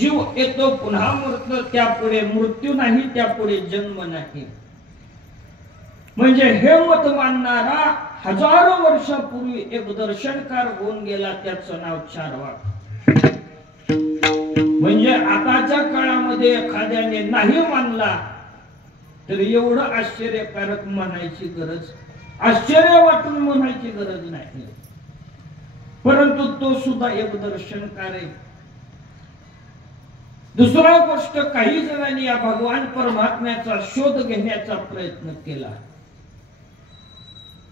जीव येतो पुन्हा मरतो, त्यापुढे मृत्यू नाही, त्यापुढे जन्म नाही. म्हणजे हे मत मानणारा हजारो वर्षापूर्वी एक दर्शनकार होऊन गेला, त्याचं नाव चार्वाक. म्हणजे आताच्या काळामध्ये एखाद्याने नाही मानला तर एवढं आश्चर्यकारक म्हणायची गरज, आश्चर्य वाटून म्हणायची गरज नाही. परंतु तो सुद्धा एक दर्शनकार आहे. दुसरा गोष्ट, काही जणांनी या भगवान परमात्म्याचा शोध घेण्याचा प्रयत्न केला,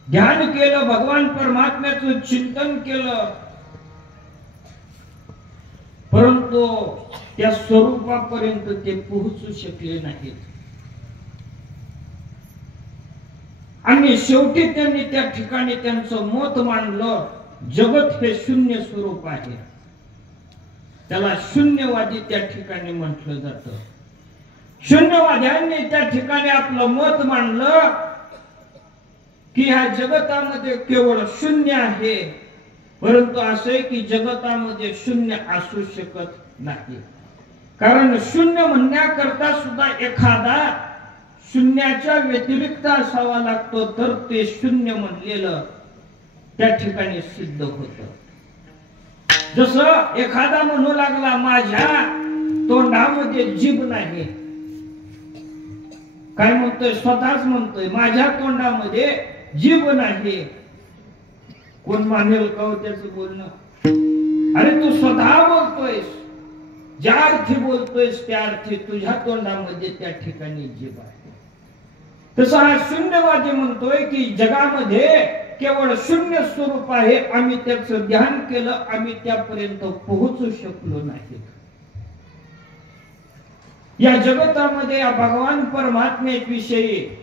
ध्यान केलं, भगवान परमात्म्याचं चिंतन केलं, परंतु त्या स्वरूपापर्यंत ते पोहोचू शकले नाहीत. आणि शेवटी त्यांनी त्या ठिकाणी त्यांचं मत मांडलं, जगत हे शून्य स्वरूप आहे. त्याला शून्यवादी त्या ठिकाणी म्हटलं जातं. शून्यवाद्यांनी त्या ठिकाणी आपलं मत मांडलं की ह्या जगतामध्ये केवळ शून्य आहे, परंतु असं आहे की जगतामध्ये शून्य असू शकत नाही. कारण शून्य म्हणण्याकरता सुद्धा एखादा शून्याच्या व्यतिरिक्त असावा लागतो, तर ते शून्य म्हणलेलं त्या ठिकाणी सिद्ध होतं. जसं एखादा म्हणू लागला माझ्या तोंडामध्ये जीभ नाही, काय म्हणतोय, स्वतःच म्हणतोय माझ्या तोंडामध्ये जीभ नाही. कोण मानेल का हो त्याचं बोलणं? अरे तू स्वतः बोलतोयस, ज्या अर्थी बोलतोयस त्या अर्थी तुझ्या तोंडामध्ये त्या ठिकाणी जीभ आहे. तसा हा शून्यवादी म्हणतोय की जगामध्ये केवळ शून्य स्वरूप आहे, आम्ही त्याचं ध्यान केलं, आम्ही त्यापर्यंत पोहोचू शकलो नाही. या जगतामध्ये या भगवान परमात्म्याविषयी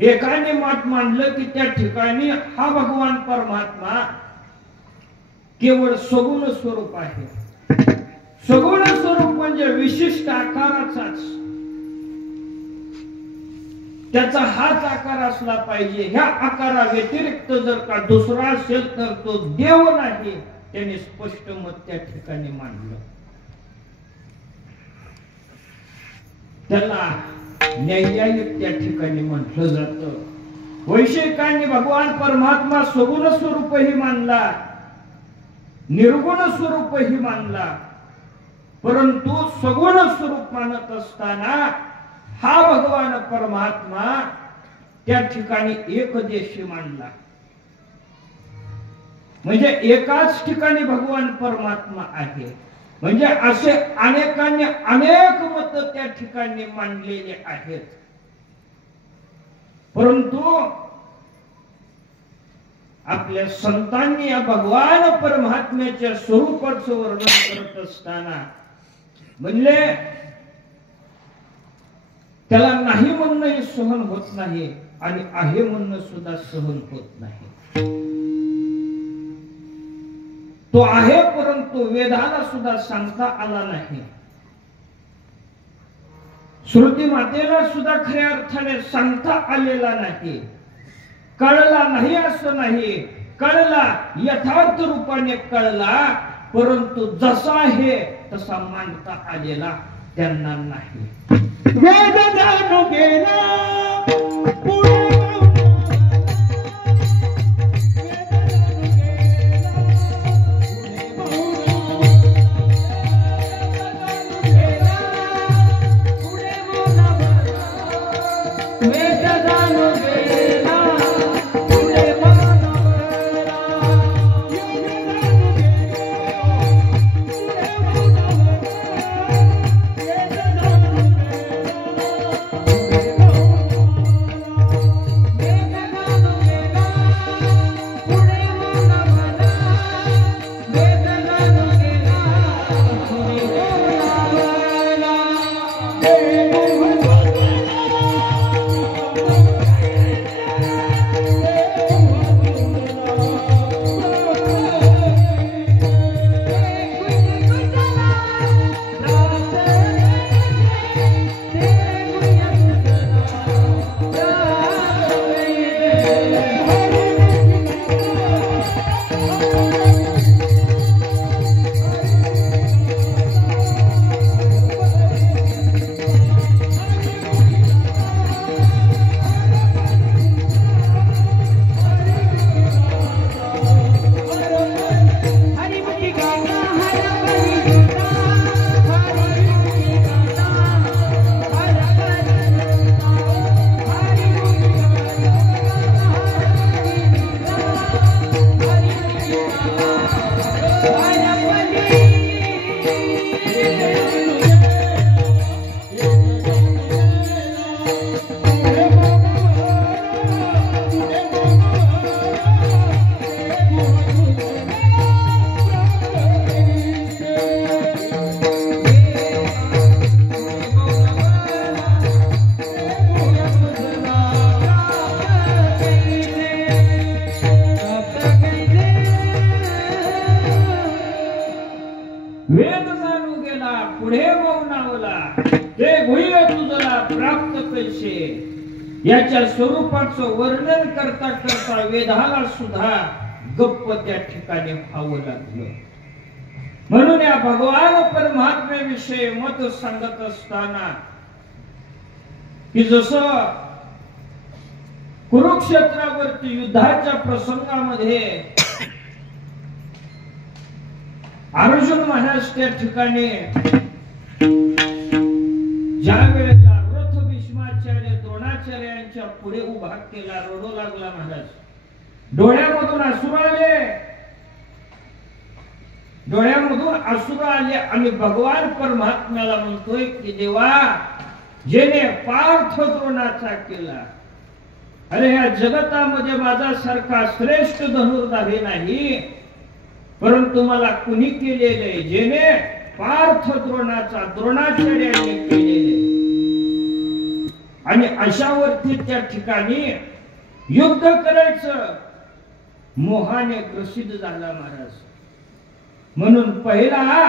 एकाने मत मांडलं की त्या ठिकाणी हा भगवान परमात्मा केवळ सगुण स्वरूप आहे. सगुण स्वरूप म्हणजे विशिष्ट आकाराचाच, त्याचा हाच आकार असला पाहिजे. ह्या आकारा व्यतिरिक्त जर का दुसरा असेल तर तो देव नाही, त्याने स्पष्ट मत त्या ठिकाणी मांडलं. त्याला न्यायिक त्या ठिकाणी म्हटलं जातं. वैशेषिकांनी भगवान परमात्मा सगुण स्वरूपही मानला, निर्गुण स्वरूपही मानला, परंतु सगुण स्वरूप मानत असताना हा भगवान परमात्मा त्या ठिकाणी एकदेशी मांडला. म्हणजे एकाच ठिकाणी भगवान परमात्मा आहे. म्हणजे असे अनेकांनी अनेक मत त्या ठिकाणी मांडलेले आहेत, परंतु आपल्या संतांनी या भगवान परमात्म्याच्या स्वरूपाचं वर्णन करत असताना म्हणले त्याला नाही म्हणणं सहन होत नाही आणि आहे म्हणणं सुद्धा सहन होत नाही. तो आहे परंतु वेदाला सुद्धा सांगता आला नाही, श्रुती मातेला सुद्धा खऱ्या अर्थाने सांगता आलेला नाही. कळला नाही असं नाही, कळला, यथार्थ रूपाने कळला, परंतु जसा आहे तसा मांडता आलेला त्यांना नाही. वेद जाणू गेला पुढे वेद जाणू गेला पुढे मौनावला ते गुह्य तुझला प्राप्त कैसे याच्या स्वरूपाचं वर्णन करता करता वेदाला सुद्धा गप्प त्या ठिकाणी व्हावं लागलं. म्हणून या भगवान परमात्म्याविषयी मत सांगत असताना की जसं कुरुक्षेत्रावरती युद्धाच्या प्रसंगामध्ये अर्जुन महाराज त्या ठिकाणी ज्या वेळेला रथ भीष्माचार्य द्रोणाचार्यांच्या पुढे उभा केला रडू लागला महाराज. डोळ्यामधून अश्रू आले, डोळ्यामधून अश्रू आले आणि भगवान परमात्म्याला म्हणतोय की देवा जेने पार्थ द्रोणाचा केला, अरे ह्या जगतामध्ये माझ्यासारखा श्रेष्ठ धनुर्धारी नाही, परंतु मला कुणी केलेले जेने पार्थ द्रोणाचा द्रोणाचार्यांनी केलेले. आणि अशावरती त्या ठिकाणी युद्ध करायचं मोहाने ग्रसित झाला महाराज. म्हणून पहिला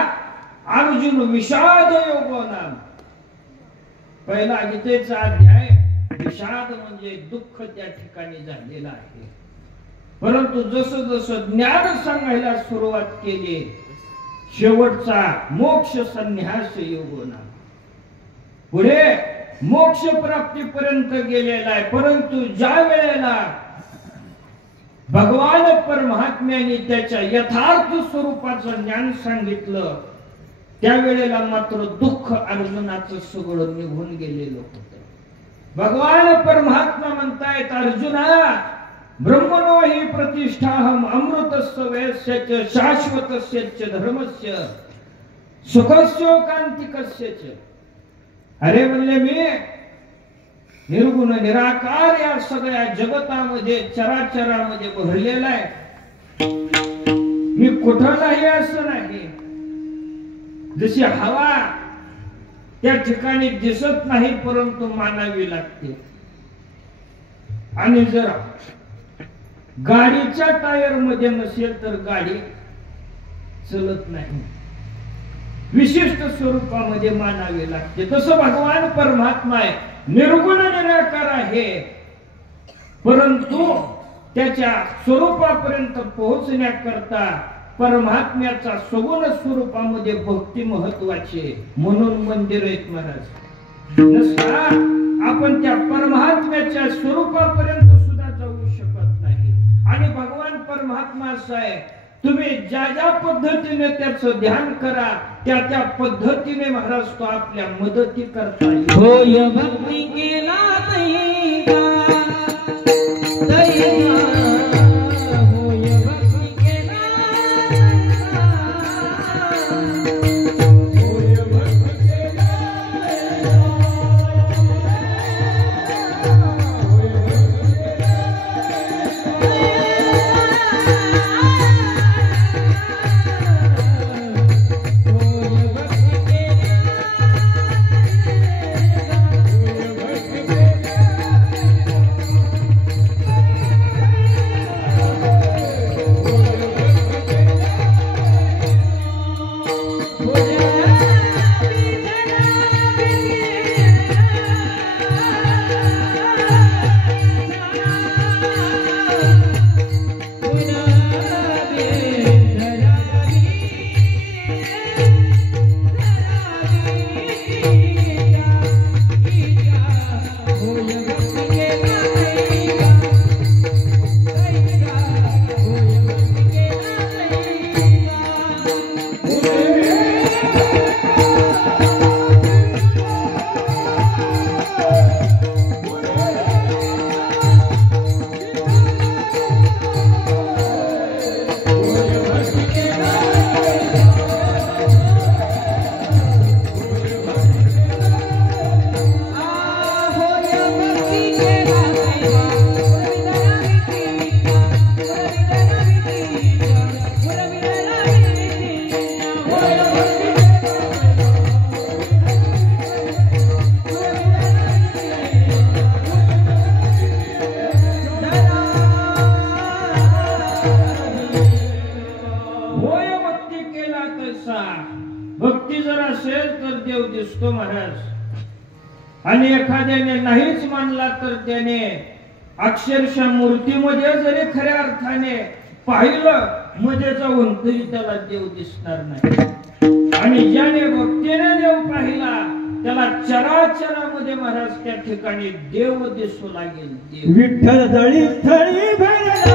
अर्जुन विषाद योगो नाम, पहिला गीतेचा अध्याय विषाद म्हणजे दुःख त्या ठिकाणी झालेला आहे. परंतु जसं जसं ज्ञान सांगायला सुरुवात केली शेवटचा मोक्ष संन्यास योगो नाम, पुढे मोक्ष प्राप्तीपर्यंत गेलेला आहे. परंतु ज्या वेळेला भगवान परमात्म्याने त्याच्या यथार्थ स्वरूपाचं ज्ञान सांगितलं त्यावेळेला मात्र दुःख अर्जुनाचं सगळं निघून गेलेलं होतं. भगवान परमात्मा म्हणतायत अर्जुना ब्रह्मणो हि प्रतिष्ठाहम अमृतस्य वयस्य शाश्वतस्य धर्मस्य सुखस्य कांतिकस्य. अरे म्हणले मी निर्गुण निराकार या सगळ्या जगतामध्ये चराचरामध्ये भरलेला आहे, मी कुठं नाही असं नाही. जशी हवा त्या ठिकाणी दिसत नाही परंतु मानावी लागते. आणि जर गाडीच्या टायर मध्ये नसेल तर गाडी चलत नाही, विशिष्ट स्वरूपामध्ये मानावे लागते. तसं भगवान परमात्मा आहे, निर्गुण निराकार आहे, परंतु त्याच्या स्वरूपापर्यंत पोहोचण्याकरता परमात्म्याचा सगुण स्वरूपामध्ये भक्ती महत्वाची. म्हणून मंदिर आहेत महाराज. नसता आपण त्या परमात्म्याच्या स्वरूपापर्यंत सुद्धा जाऊ शकत नाही. आणि भगवान परमात्मा असं आहे, तुम्ही ज्या ज्या पद्धतीने त्याचं ध्यान करा त्या त्या पद्धतीने महाराज तो आपल्या मदती करता येईल. होय भक्ती केला भक्ती जर असेल तर देव दिसतो महाराज, आणि एखाद्याने नाहीच मानला तर त्याने अक्षरशः मूर्तीमध्ये जरी खऱ्या अर्थाने पाहिलं मध्ये जाऊन तरी त्याला देव दिसणार नाही. आणि ज्याने भक्तीने देव पाहिला त्याला चराचरामध्ये महाराज त्या ठिकाणी देव दिसू लागेल. देव विठ्ठल दळी थळी भरला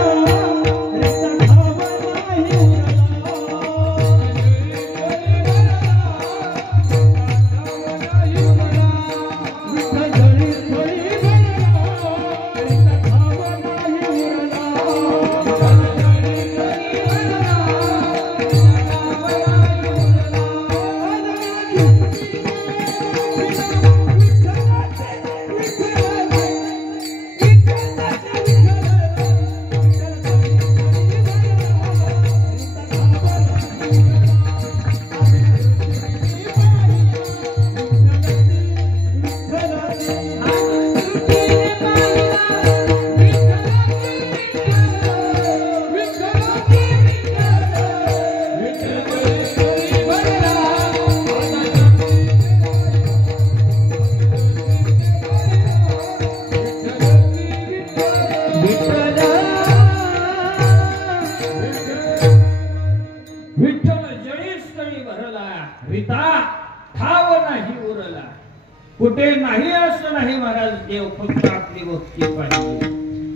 कुठे नाही असं नाही महाराज. देव फक्त आपली भक्ती पाहिजे.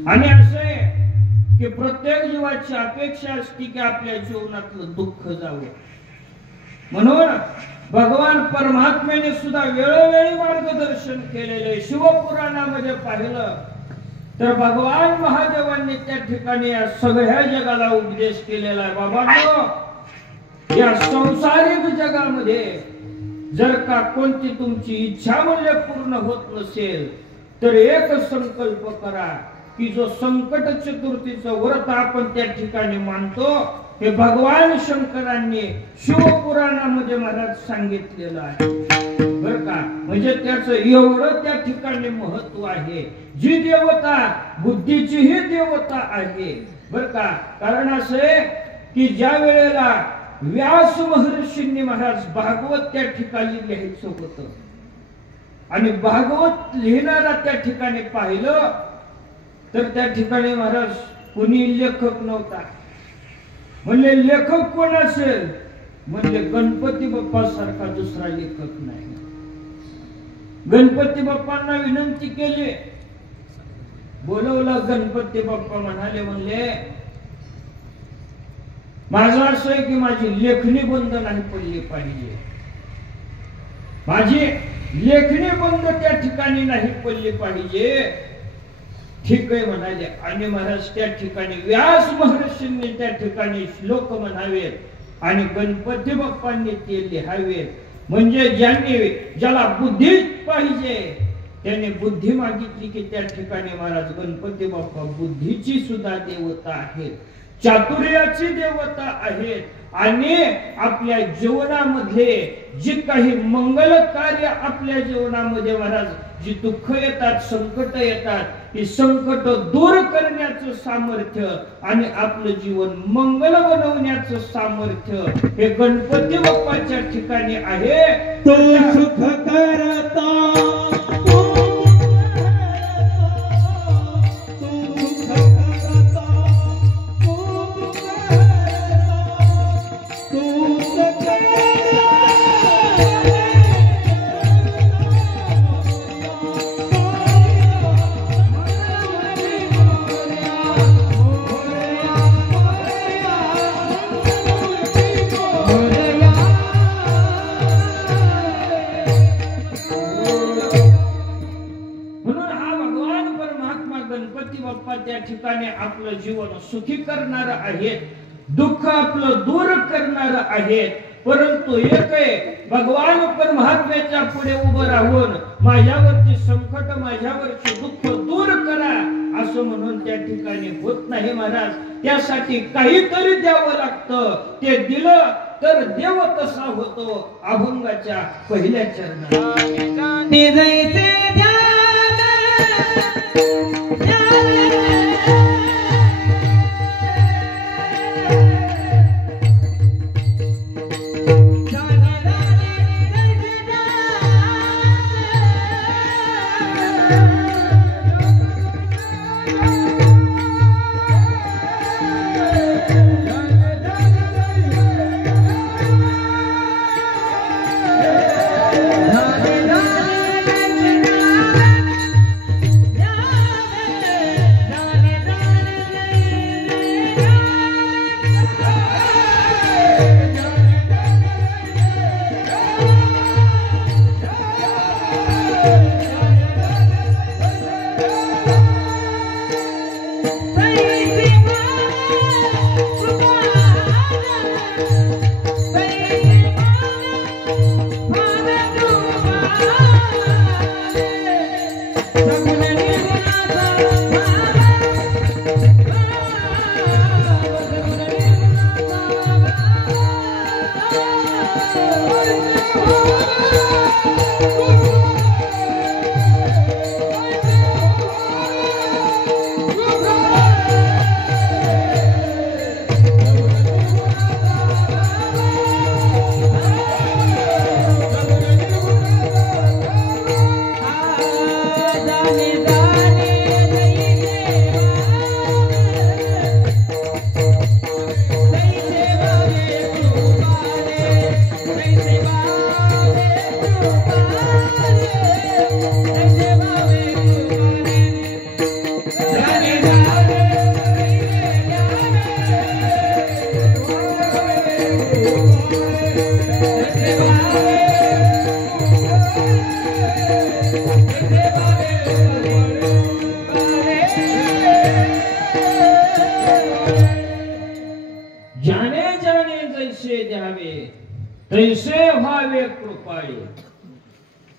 आणि असं आहे की प्रत्येक जीवाची अपेक्षा असते की आपल्या जीवनातलं दुःख जावं, म्हणून भगवान परमात्म्याने सुद्धा वेळोवेळी मार्गदर्शन केलेले. शिवपुराणामध्ये पाहिलं तर भगवान महादेवांनी त्या ठिकाणी या सगळ्या जगाला उपदेश केलेला आहे. बाबांनो, या संसारिक जगामध्ये जर का कोणती तुमची इच्छा मूल्य पूर्ण होत नसेल तर एक संकल्प करा की जो संकट चतुर्थीचं व्रत आपण त्या ठिकाणी मानतो हे भगवान शंकरांनी शिवपुराणामध्ये महाराज सांगितलेलं आहे बर का. म्हणजे त्याचं एवढं त्या ठिकाणी महत्व आहे. जी देवता बुद्धीचीही देवता आहे बर का. कारण असं आहे की ज्या वेळेला व्यास महर्षींनी महाराज भागवत त्या ठिकाणी लिहायचं होतं आणि भागवत लिहिणारा त्या ठिकाणी पाहिलं तर त्या ठिकाणी महाराज कोणी लेखक नव्हता. म्हणले लेखक कोण असेल? म्हणजे गणपती बाप्पा सारखा दुसरा लेखक नाही. गणपती बाप्पांना विनंती केली, बोलवलं. गणपती बाप्पा म्हणाले, म्हणले माझं असं आहे की माझी लेखणी बंद नाही पडली पाहिजे, माझी लेखणी बंद त्या ठिकाणी नाही पडली पाहिजे. ठीक आहे म्हणाले. आणि महाराज त्या ठिकाणी व्यास महर्षींनी त्या ठिकाणी श्लोक म्हणावेत आणि गणपती बाप्पांनी ते लिहावेत. म्हणजे ज्याला बुद्धी पाहिजे त्याने बुद्धी मागितली की त्या ठिकाणी महाराज गणपती बाप्पा बुद्धीची सुद्धा देवता आहेत, चातुर्याची देवता आहेत. आणि आपल्या जीवनामध्ये जी काही मंगल कार्य आपल्या जीवनामध्ये महाराज जी दुःख येतात, संकट येतात, ही संकट दूर करण्याचं सामर्थ्य आणि आपलं जीवन मंगल बनवण्याचं सामर्थ्य हे गणपती बाप्पाच्या ठिकाणी आहे. तो सुख करता त्या ठिकाणी आपलं जीवन सुखी करणार आहेत, दुःख आपलं दूर करणार आहेत. परंतु एक आहे, भगवान परमात्म्याच्या पुढे उभं राहून माझ्यावरची संकट, माझ्यावरची दुःख दूर करा असं म्हणून त्या ठिकाणी होत नाही महाराज. त्यासाठी काहीतरी द्यावं लागतं. ते दिलं तर देव तसा होतो. अभंगाच्या पहिल्या चरणात तैसे व्हावे कृपाळे.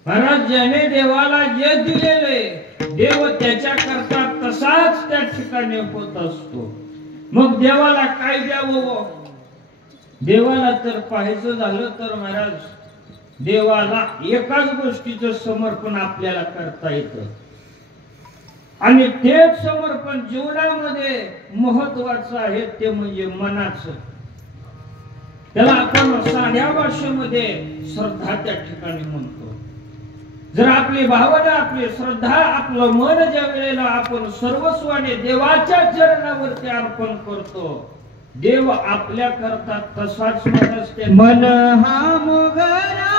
महाराज ज्याने देवाला जे दिलेले देव त्याच्या करता तसाच त्या ठिकाणी होत असतो. मग देवाला काय द्यावं? देवाला तर पाहायचं झालं तर महाराज देवाला एकाच गोष्टीचं समर्पण आपल्याला करता येतं आणि तेच समर्पण जीवनामध्ये महत्वाचं आहे, ते म्हणजे मनाचं. त्याला आपण साध्या भाषेमध्ये श्रद्धा त्या ठिकाणी म्हणतो. जर आपली भावना, आपली श्रद्धा, आपलं मन ज्या वेळेला आपण सर्वस्वाने देवाच्या चरणावरती अर्पण करतो, देव आपल्या करता तसाच मन हा मोगरा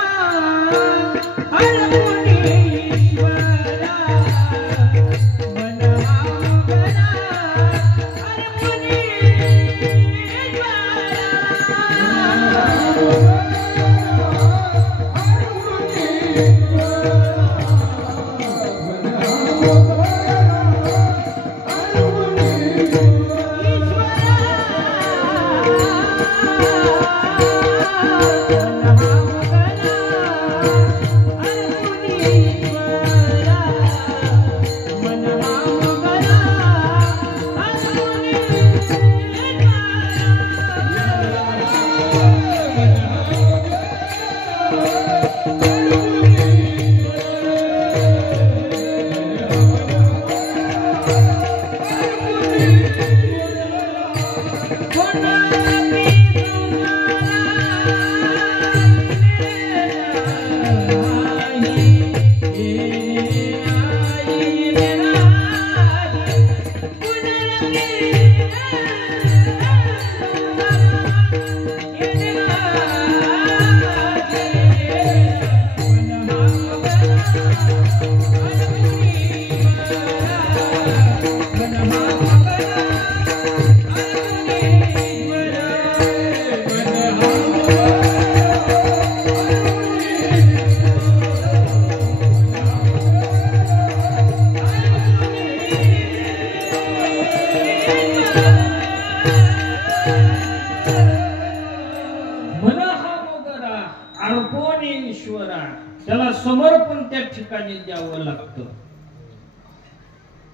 त्याला समर्पण त्या ठिकाणी द्यावं लागतं.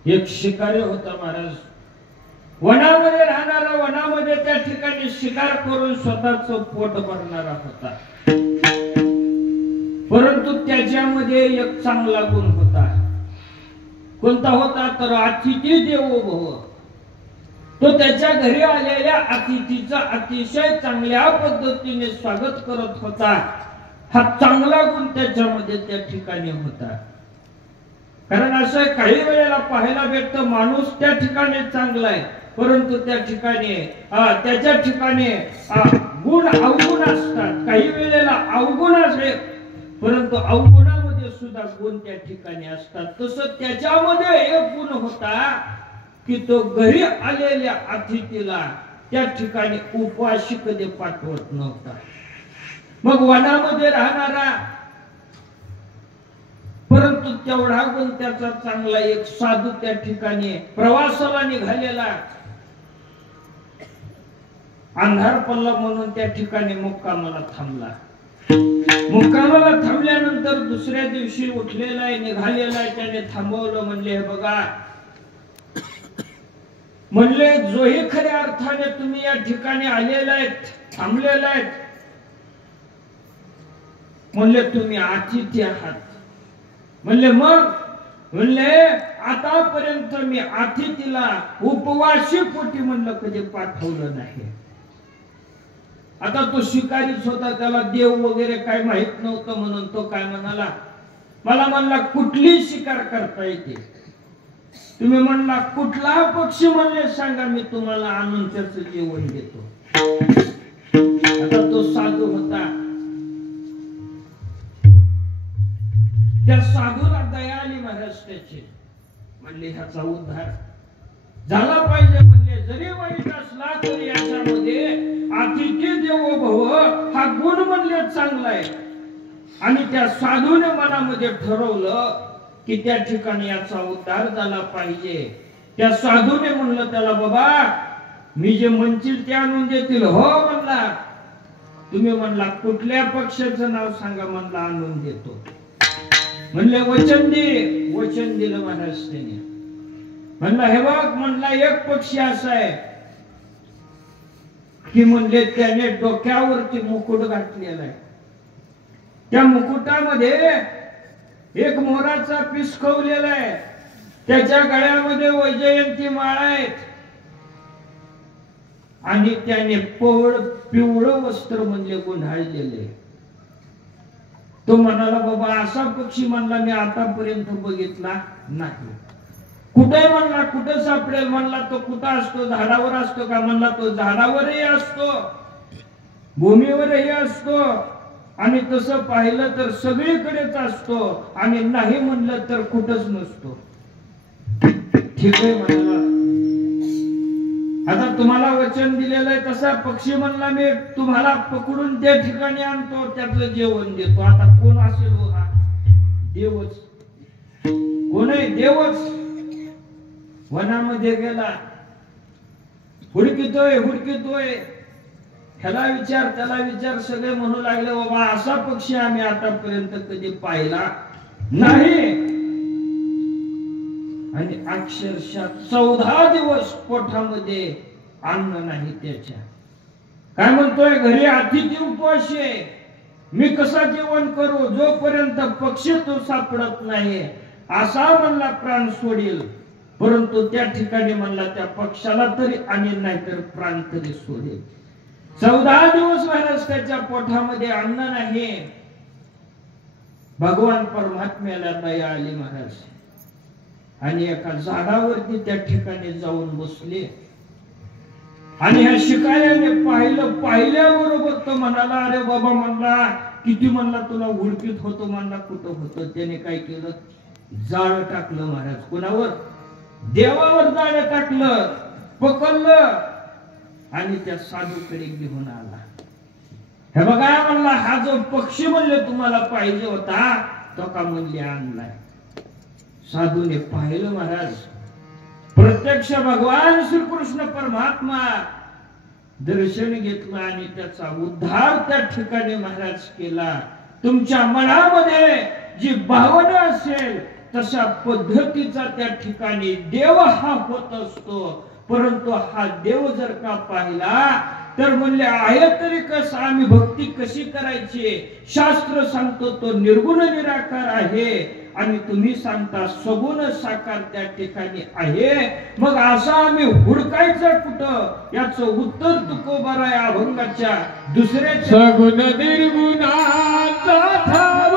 एक शिकारी होता महाराज, वनामध्ये राहणारा, वनामध्ये त्या ठिकाणी शिकार करून स्वतःच पोट भरणारा होता. परंतु त्याच्यामध्ये एक चांगला गुण होता. कोणता होता तर अतिथी देवो भव. तो त्याच्या घरी आलेल्या अतिथीचा अतिशय चांगल्या पद्धतीने स्वागत करत होता. हा चांगला गुण त्याच्यामध्ये त्या ठिकाणी होता. कारण असं काही वेळेला पाहायला भेटतं, माणूस त्या ठिकाणी चांगला आहे परंतु त्या ठिकाणी त्याच्या ठिकाणी गुण अवगुण असतात. काही वेळेला अवगुण असेल परंतु अवगुणामध्ये सुद्धा गुण त्या ठिकाणी असतात. तसं त्याच्यामध्ये एक गुण होता की तो घरी आलेल्या अतिथीला त्या ठिकाणी उपवाशी कधी पाठवत नव्हता. मग वनामध्ये राहणारा परंतु तेवढा गुण त्याचा चांगला एक साधू त्या ठिकाणी प्रवासाला निघालेला, अंधार पडला म्हणून त्या ठिकाणी मुक्कामाला थांबला. मुक्कामाला थांबल्यानंतर दुसऱ्या दिवशी उठलेला आहे, निघालेला आहे. त्याने थांबवलं, म्हणले बघा, म्हणले जोही खऱ्या अर्थाने तुम्ही या ठिकाणी आलेला आहेत, थांबलेला आहेत, म्हणले तुम्ही अतिथी आहात. म्हणले मग? म्हणले आतापर्यंत मी अतिथीला उपवासी पोटी म्हणलं कधी पाठवलं नाही. आता तो शिकारीच होता, त्याला देव वगैरे काय माहित नव्हतं, म्हणून तो काय म्हणाला, मला म्हणला कुठली शिकार करता येते. तुम्ही म्हणला कुठला पक्षी म्हणले सांगा, मी तुम्हाला आणून त्याचं जेवण देतो. आता तो साधू होता, त्या साधूला दया आली महाराज त्याची. म्हणले ह्याचा उद्धार झाला पाहिजे. म्हणले जरी वाईट असला तरी याच्यामध्ये अतिथी देवो भव हा गुण म्हणले चांगला आहे. आणि त्या साधूने मनामध्ये ठरवलं की त्या ठिकाणी याचा उद्धार झाला पाहिजे. त्या साधूने म्हणलं त्याला, बाबा मी जे म्हणतील ते आणून देतील. हो म्हणला. तुम्ही म्हणला कुठल्या पक्षाचं नाव सांगा, म्हणला आणून देतो. म्हणले वचन दे. वचन दिलं महाराज त्याने. म्हणला हे बघ, म्हणला एक पक्षी असा आहे की म्हणले त्याने डोक्यावरती मुकुट घातलेला आहे. त्या मुकुटामध्ये एक मोराचा पिसकवलेला आहे. त्याच्या गळ्यामध्ये वैजयंती माळा आहेत आणि त्याने पिवळं वस्त्र म्हणले गुंढाळलेले. तो म्हणाला बाबा असा पक्षी म्हणला मी आतापर्यंत बघितला नाही. कुठे म्हणला कुठे सापडेल? म्हणला तो कुठं असतो? झाडावर असतो का? म्हणला तो झाडावरही असतो, भूमीवरही असतो, आणि तसं पाहिलं तर सगळीकडेच असतो, आणि नाही म्हणलं तर कुठंच नसतो. ठीक आहे म्हणला, आता तुम्हाला वचन दिलेलं आहे तसा पक्षी म्हणला मी तुम्हाला पकडून त्या ठिकाणी आणतो, त्यातलं जेवण देतो. आता कोण असेल हो? हा देवच. कोण आहे? देवच. वनामध्ये गेला, हुडकितोय हुडकितोय, ह्याला विचार त्याला विचार, सगळे म्हणू लागले बाबा असा पक्षी आम्ही आतापर्यंत कधी पाहिला नाही. आणि अक्षरशः 14 दिवस पोटामध्ये अन्न नाही त्याच्या. काय म्हणतोय? घरी अतिथी उपवास आहे, मी कसा जेवण करू जोपर्यंत पक्षी तो सापडत नाही. असा म्हणला प्राण सोडील, परंतु त्या ठिकाणी म्हणला त्या पक्षाला तरी आणि नाहीतर प्राण तरी सोडेल. 14 दिवस महाराज त्याच्या पोटामध्ये अन्न नाही. भगवान परमात्म्याला दया आली महाराज, आणि एका झाडावरती त्या ठिकाणी जाऊन बसले. आणि ह्या शिकाऱ्याने पाहिल्याबरोबर तो म्हणाला, अरे बाबा म्हणला किती म्हणला तुला हुडकीत होतो, म्हणला कुठं होतं. त्याने काय केलं? जाळ टाकलं महाराज. कोणावर? देवावर जाळ टाकलं, पकडलं आणि त्या साधूकडे घेऊन आला. हे बघा म्हणला हा जो पक्षी म्हणले तुम्हाला पाहिजे होता तो का म्हणले आणलाय. साधूने पाहिलं महाराज, प्रत्यक्ष भगवान श्रीकृष्ण परमात्मा दर्शन घेतलं आणि त्याचा उद्धार त्या ठिकाणी महाराज केला. तुमच्या मनामध्ये जी भावना असेल तशा पद्धतीचा त्या ठिकाणी देव हा होत असतो. परंतु हा देव जर का पाहिला तर म्हणले आहे तरी कसं, आम्ही भक्ती कशी करायची? शास्त्र सांगतो तो निर्गुण निराकार आहे आणि तुम्ही सांगता सगुण साकार त्या ठिकाणी आहे. मग असा आम्ही हुडकायचं कुठं? याचं उत्तर तुकोबा या अभंगाच्या दुसऱ्या सगुण निर्गुणाचा ठाव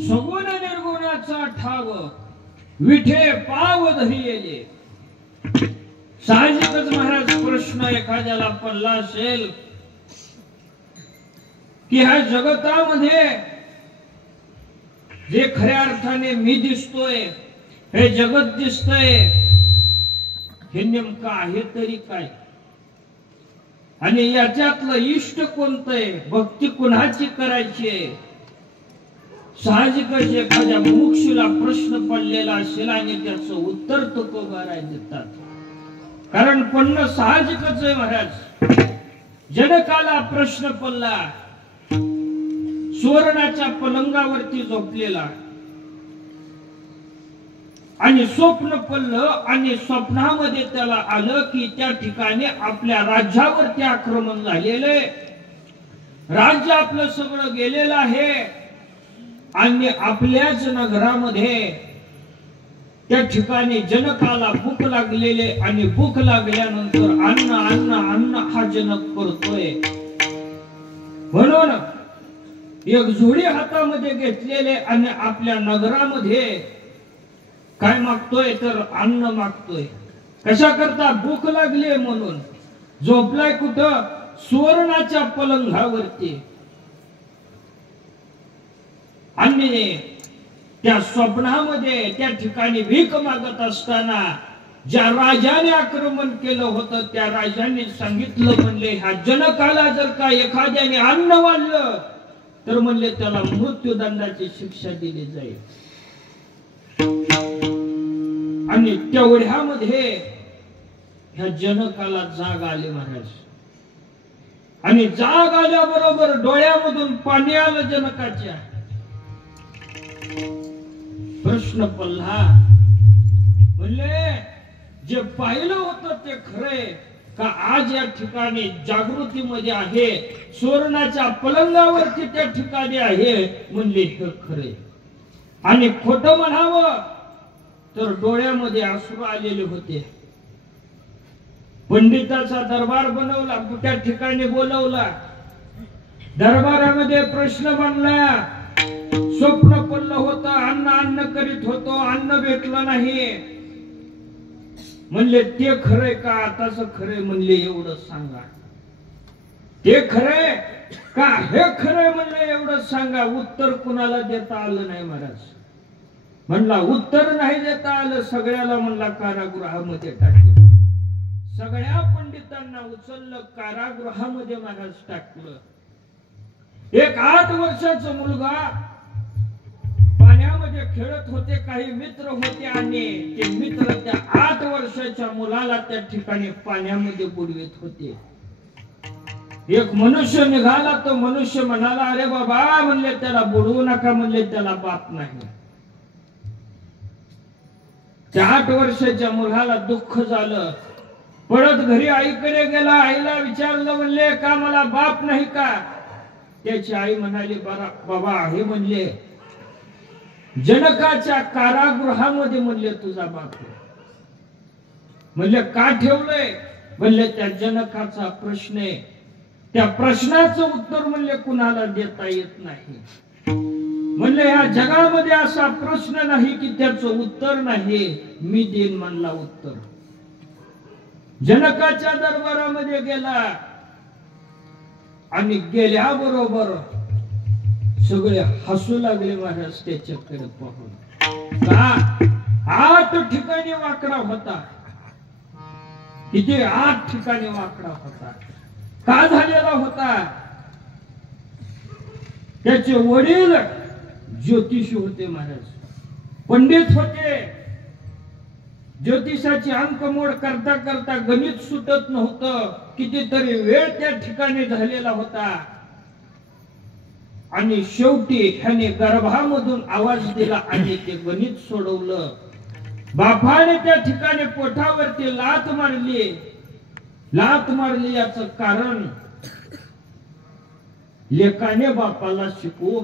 सगुण निर्गुणाचा ठाव विठे पाव धरिले. साहजिकच महाराज प्रश्न एखाद्याला पडला असेल की ह्या जगतामध्ये जे खऱ्या अर्थाने मी दिसतोय, हे जगत दिसतंय, हे नेमकं आहे तरी काय, आणि याच्यातलं इष्ट कोणतं आहे, भक्ती कुणाची करायची आहे. साहजिकच एखाद्या मुमुक्षूला प्रश्न पडलेला असेल आणि त्याचं उत्तर तुकोबाराय देतात. कारण पडणं साहजिकच आहे महाराज. जनकाला प्रश्न पडला, सुवर्णाच्या पलंगावरती झोपलेला, आणि स्वप्न पडलं, आणि स्वप्नामध्ये त्याला आलं की त्या ठिकाणी आपल्या राज्यावरती आक्रमण झालेले, राज्य आपलं सगळं गेलेलं आहे, आणि आपल्याच नगरामध्ये त्या ठिकाणी जनकाला भूक लागलेले, आणि भूक लागल्यानंतर अन्न अन्न अन्न हा जनक करतोय. म्हणून एक झोडी हातामध्ये घेतलेले आणि आपल्या नगरामध्ये काय मागतोय तर अन्न मागतोय. कशा करता? भूक लागली म्हणून. झोपलाय कुठं? सुवर्णाच्या पलंगावरती. आणि त्या स्वप्नामध्ये त्या ठिकाणी भीक मागत असताना ज्या राजाने आक्रमण केलं होतं त्या राजाने सांगितलं, म्हणले ह्या जनकाला जर का एखाद्याने अन्न वाढलं तर म्हणले त्याला मृत्यूदंडाची शिक्षा दिली जाईल. आणि तेवढ्यामध्ये ह्या जनकाला जाग आली महाराज. आणि जाग आल्याबरोबर डोळ्यामधून पाणी आलं जनकाच्या. प्रश्न पडला, म्हणले जे पाहिलं होतं ते खरे का आज या ठिकाणी जागृतीमध्ये आहे, सुवर्णाच्या पलंगावरती त्या ठिकाणी आहे, म्हणले हे खरे. आणि खोटं म्हणावं तर डोळ्यामध्ये अश्रू आलेले होते. पंडिताचा दरबार बनवला, त्या ठिकाणी बोलवला, दरबारामध्ये प्रश्न मांडला. स्वप्न पडलं होतं, अन्न अन्न करीत होतो, अन्न भेटलं नाही. म्हणले ते खरंय का आताच खरंय? म्हणले एवढं सांगा. ते खरंय का हे खरंय? म्हणले एवढं सांगा. उत्तर कुणाला देता आलं नाही महाराज. म्हणला उत्तर नाही देता आलं. सगळ्याला म्हणला कारागृहामध्ये टाकलं. सगळ्या पंडितांना उचललं, कारागृहामध्ये महाराज टाकलं. एक 8 वर्षाचा मुलगा पाण्यामध्ये खेळत होते, काही मित्र होते, आणि ते मित्र त्या 8 वर्षाच्या मुलाला त्या ठिकाणी पाण्यामध्ये बुडवीत होते. एक मनुष्य निघाला. तो मनुष्य म्हणाला, अरे बाबा, म्हणले त्याला बुडवू नका, म्हणले त्याला बाप नाही. त्या 8 वर्षाच्या मुलाला दुःख झालं. परत घरी आईकडे गेला. आईला विचारलं, म्हणले का मला बाप नाही का? त्याची आई म्हणाली, बाबा आहे. म्हणले जनकाच्या कारागृहामध्ये म्हणले तुझा बाप. म्हणले का ठेवलंय? म्हणले त्या जनकाचा प्रश्न आहे, त्या प्रश्नाचं उत्तर म्हणले कुणाला देता येत नाही. म्हणले ह्या जगामध्ये असा प्रश्न नाही की त्याचं उत्तर नाही, मी देईन म्हणला उत्तर. जनकाच्या दरबारामध्ये गेला, आणि गेल्याबरोबर सगळे हसू लागले महाराज त्याच्याकडे पाहून. का 8 ठिकाणी वाकडा होता. किती? 8 ठिकाणी वाकडा होता. का झालेला होता? त्याचे वडील ज्योतिषी होते महाराज, पंडित होते. ज्योतिषाची अंकमोड करता करता गणित सुटत नव्हतं. कितीतरी वेळ त्या ठिकाणी झालेला होता. आणि शेवटी ह्याने गर्भामधून आवाज दिला आणि ते गणित सोडवलं. बापाने त्या ठिकाणी पोटावरती लात मारली. लात मारली याचं कारण लेकाने बापाला शिकू.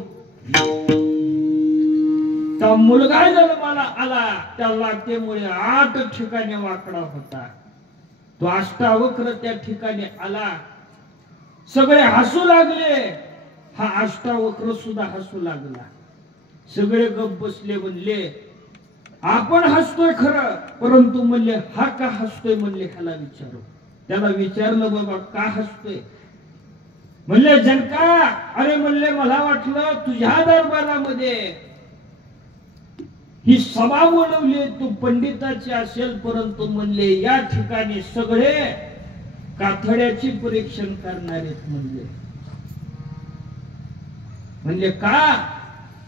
त्या मुलगा जन्माला आला, त्या लाटेमुळे 8 ठिकाणी वाकडा होता. तो अष्टावक्र त्या ठिकाणी आला. सगळे हसू लागले. हा अष्टावक्र सुद्धा हसू लागला. सगळे गप बसले. म्हणले आपण हसतोय खरं, परंतु म्हणले हा का हसतोय म्हणले ह्याला विचारू. त्याला विचारलं बाबा का हसतोय. म्हणले जनका, अरे म्हणले मला वाटलं तुझ्या दरबारामध्ये ही सभा बोलवली तू पंडिताची असेल, परंतु म्हणले या ठिकाणी सगळे काथड्याची परीक्षण करणार आहेत. म्हणले का.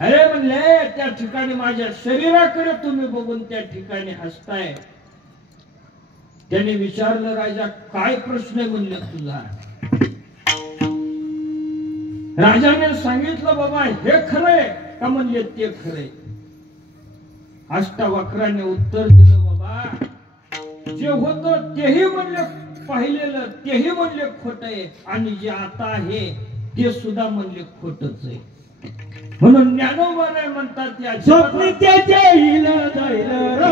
अरे म्हणले त्या ठिकाणी माझ्या शरीराकडे तुम्ही बघून त्या ठिकाणी हसताय. त्याने विचारलं राजा काय प्रश्न आहे म्हणले तुझा. राजाने सांगितलं बाबा हे खरंय का म्हणले ते खरंय. अष्टावक्राने उत्तर दिलं बाबा जे होतं तेही म्हणले पाहिलेलं तेही म्हणले खोट आहे, आणि जे आता आहे ते सुद्धा म्हणले खोटच आहे. म्हणून ज्ञानोबा म्हणतात